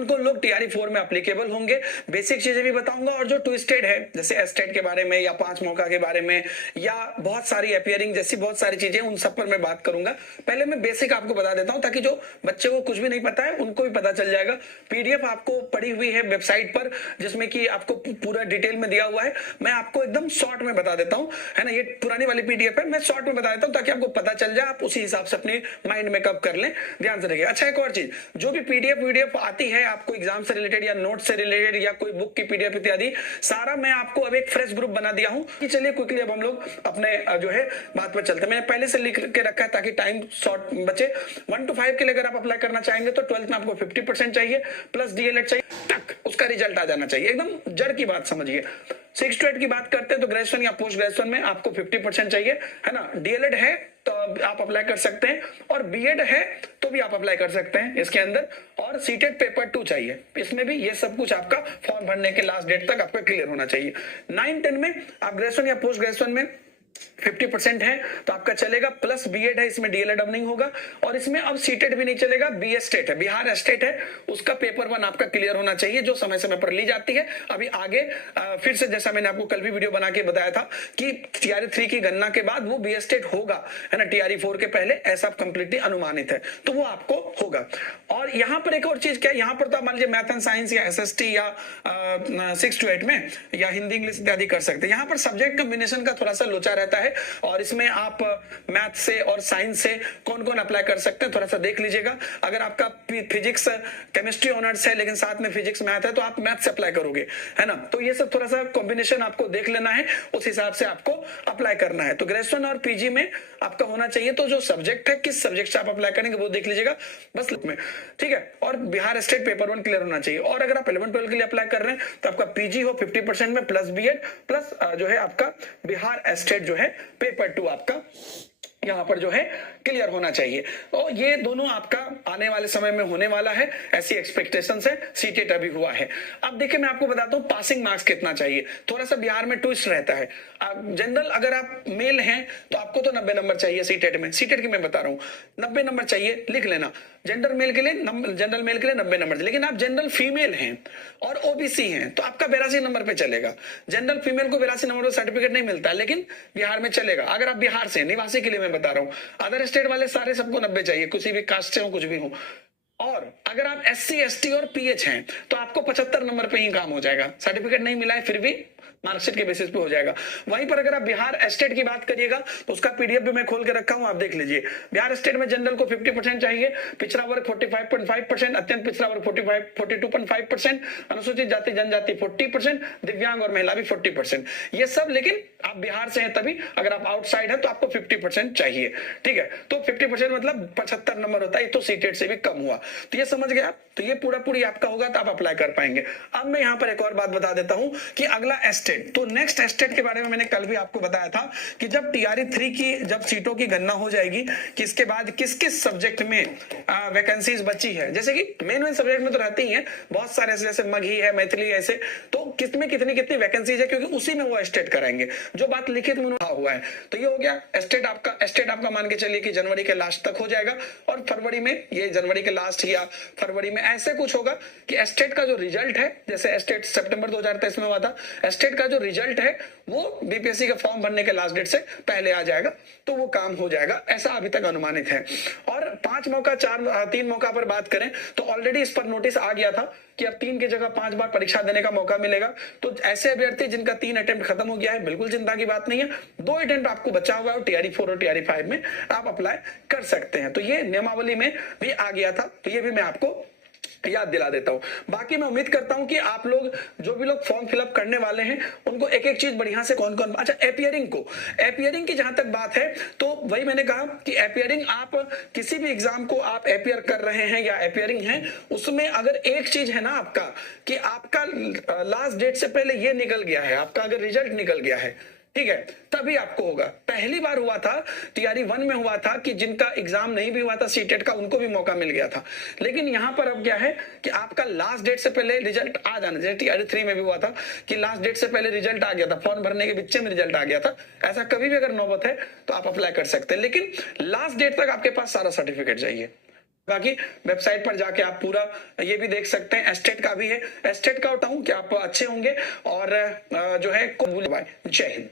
उनको लोग टीआरई 4 में एप्लीकेबल होंगे, बेसिक चीजें भी बताऊंगा, और जो ट्विस्टेड है जैसे एस्टेट के बारे में या 5 मौका के बारे में या बहुत सारी अपियरिंग जैसी बहुत सारी चीजें, उन सब पर मैं बात करूंगा। पहले मैं बेसिक आपको बता देता हूं ताकि जो बच्चे को कुछ भी नहीं पता है उनको भी पता चल जाएगा। पीडीएफ आपको पड़ी हुई है वेबसाइट पर जिसमें कि आपको पूरा डिटेल में दिया हुआ है। मैं आपको एकदम शॉर्ट में बता देता हूं, है ना, ये पुरानी वाली पीडीएफ है, मैं शॉर्ट में बता देता हूं ताकि आपको पता चल जाए, आप उसी हिसाब से अपने माइंड में कब कर लें, ध्यान से रखिए। अच्छा, एक और चीज, जो भी पीडीएफ आती है आपको एग्जाम से रिलेटेड या नोट से रिलेटेड या कोई बुक की पीडीएफ इत्यादि, सारा मैं आपको अब एक फ्रेश ग्रुप बना दिया हूं कि चलिए क्विकली अब हम लोग अपने जो है बात पर चलते हैं। मैंने पहले से लिख के रखा है ताकि टाइम शॉर्ट बचे। 1 to 5 के लिए अगर आप अप्लाई करना चाहेंगे तो 12th में आपको 50% चाहिए प्लस डीएलएड चाहिए, तक उसका रिजल्ट आ जाना चाहिए, एकदम जड़ की बात समझिए। 6 to 8 की बात करते हैं तो ग्रेजुएशन या पोस्ट ग्रेजुएशन में आपको 50% चाहिए, है ना। डीएलएड है तो आप अप्लाई कर सकते हैं, और बीएड है तो भी आप अप्लाई कर सकते हैं इसके अंदर, और सीटेट पेपर 2 चाहिए इसमें भी। ये सब कुछ आपका फॉर्म भरने के लास्ट डेट तक आपका क्लियर होना चाहिए। 9-10 में आप ग्रेजुएशन या पोस्ट ग्रेजुएशन में 50% है तो आपका चलेगा, प्लस बीएड है, इसमें डीएलएड अब नहीं होगा, और इसमें अब सीटेट भी नहीं चलेगा, बीएस स्टेट है, बिहार स्टेट है, उसका पेपर 1 आपका क्लियर होना चाहिए, जो समय समय पर ली जाती है। अभी आगे फिर से जैसा मैंने आपको कल भी वीडियो बना के बताया था कि टीआरई 3 की गणना के बाद वो बीएस स्टेट होगा, है ना, टीआरई 4 के पहले, ऐसा कंप्लीटली अनुमानित है, तो वो आपको होगा। और यहाँ पर एक और चीज क्या है, यहाँ पर तो मान लीजिए मैथ एंड साइंस या एसएसटी या 6 to 8 में या हिंदी इंग्लिश इत्यादि कर सकते हैं। यहाँ पर सब्जेक्ट कॉम्बिनेशन का थोड़ा सा लोचा रहता है, और इसमें आप मैथ से और साइंस से कौन कौन अप्लाई कर सकते हैं थोड़ा सा देख लीजिएगा। अगर आपका फिजिक्स केमिस्ट्री ऑनर्स है लेकिन साथ में फिजिक्स मैथ है तो आप मैथ से अप्लाई करोगे, है ना। तो ये सब थोड़ा सा कॉम्बिनेशन आपको देख लेना है, उस हिसाब से आपको अप्लाई करना है। तो ग्रेजुएशन और पीजी में आपका होना चाहिए, तो जो सब्जेक्ट है किस सब्जेक्ट से आप अप्लाई करेंगे वो देख लीजिएगा बस में, ठीक है। और बिहार स्टेट पेपर 1 क्लियर होना चाहिए। और अगर आप 11-12 के लिए अप्लाई कर रहे हैं तो आपका पीजी हो 50% में प्लस बीएड प्लस जो है आपका बिहार स्टेट जो है पेपर 2 आपका यहां पर जो है क्लियर होना चाहिए। तो ये दोनों आपका आने वाले समय में होने वाला है, ऐसी एक्सपेक्टेशन से सीटेट अभी हुआ है। अब देखिए मैं आपको बताता हूं पासिंग मार्क्स कितना चाहिए। थोड़ा सा बिहार में ट्विस्ट रहता है। जनरल अगर आप मेल हैं तो आपको तो 90 नंबर चाहिए सीटेट में, सीटेट की मैं बता रहा हूं 90 नंबर चाहिए, लिख लेना। जनरल मेल के लिए 90 नंबर, लेकिन आप जनरल फीमेल हैं और ओबीसी हैं तो आपका 82 नंबर पे चलेगा। जनरल फीमेल को 82 नंबर पर सर्टिफिकेट नहीं मिलता, लेकिन बिहार में चलेगा। अगर आप बिहार से निवासी के लिए मैं बता रहा हूं, अदर स्टेट वाले सारे सबको 90 चाहिए, किसी भी कास्ट से हो कुछ भी हो। और अगर आप एससी एसटी और पीएच हैं तो आपको 75 नंबर पे ही काम हो जाएगा, सर्टिफिकेट नहीं मिला है फिर भी मार्कशीट के बेसिस पे हो जाएगा। वहीं पर अगर आप बिहार स्टेट की बात करिएगा तो उसका पीडीएफ भी मैं खोल के रखा हूं, आप देख लीजिए। बिहार स्टेट में जनरल को 50% चाहिए, पिछड़ा वर्ग 45.5%, अत्यंत पिछड़ा वर्ग 42.5%, अनुसूचित जाति जनजाति 40%, दिव्यांग और महिला भी 40%। ये सब लेकिन आप बिहार से हैं तभी, अगर आप आउटसाइड है तो आपको 50% चाहिए, ठीक है। तो 50% मतलब 75 नंबर होता है, तो सीटेट से भी कम हुआ। तो ये समझ गया, तो ये पूरी आपका होगा तो आप अप्लाई कर पाएंगे। अब मैं यहाँ पर एक और बात बता देता हूं कि अगला एस्टेट, तो नेक्स्ट एस्टेट के बारे में मैंने कल भी आपको बताया था कि जब टीआरई 3 की जब सीटों की गणना हो जाएगी कि इसके बाद किस किस सब्जेक्ट में वैकेंसीज बची है, जैसे कि मेन सब्जेक्ट में तो रहती ही है बहुत सारे, जैसे मगही है, मैथिली ऐसे, तो किसमें कितनी कितनी वैकेंसीज है, क्योंकि उसी में वो एस्टेट कराएंगे जो बात लिखित में हुआ है। तो ये हो गया एस्टेट आपका मान के चलिए कि जनवरी के लास्ट तक हो जाएगा, और फरवरी में, ये जनवरी के लास्ट या फरवरी में ऐसे कुछ होगा कि एस्टेट का जो रिजल्ट है, जैसे एस्टेट सितंबर 2023 में हुआ था, एस्टेट का जो रिजल्ट है वो बीपीएससी का फॉर्म भरने के लास्ट डेट से पहले आ जाएगा, तो वो काम हो जाएगा, ऐसा अभी तक अनुमानित है। और 5 मौका 3 मौका पर बात करें तो ऑलरेडी इस पर नोटिस आ गया था कि अब 3 की जगह 5 बार परीक्षा देने का मौका मिलेगा। तो ऐसे अभ्यर्थी जिनका 3 अटेम्प्ट खत्म हो गया है, बिल्कुल चिंता की बात नहीं है, 2 अटेम्प्ट आपको बचा हुआ है, टीआरई 4 और टीआरई 5 में आप अप्लाई कर सकते हैं। तो ये नियमावली में भी आ गया था, तो ये भी मैं आपको याद दिला देता हूं। बाकी मैं उम्मीद करता हूं कि आप लोग जो भी लोग फॉर्म फिलअप करने वाले हैं उनको एक एक चीज बढ़िया से कौन कौन, अच्छा एपियरिंग की जहां तक बात है तो वही मैंने कहा कि एपियरिंग आप किसी भी एग्जाम को आप एपियर कर रहे हैं या एपियरिंग है, उसमें अगर एक चीज है ना आपका कि आपका लास्ट डेट से पहले ये निकल गया है, आपका अगर रिजल्ट निकल गया है, ठीक है, तभी आपको होगा। पहली बार हुआ था टीआरई 1 में हुआ था कि जिनका एग्जाम नहीं भी हुआ था सीटेट का, उनको भी मौका मिल गया था। लेकिन यहां पर अब क्या है कि आपका लास्ट डेट से पहले रिजल्ट आ जाना, जैसे टीआरई 3 में भी हुआ था कि लास्ट डेट से पहले रिजल्ट आ गया था, फॉर्म भरने के बीच में रिजल्ट आ गया था। ऐसा कभी भी अगर नौबत है तो आप अप्लाई कर सकते हैं, लेकिन लास्ट डेट तक आपके पास सारा सर्टिफिकेट चाहिए। बाकी वेबसाइट पर जाके आप पूरा ये भी देख सकते हैं। एस्टेट का भी है, एस्टेट का बताऊं कि आप अच्छे होंगे और जो है जय हिंद।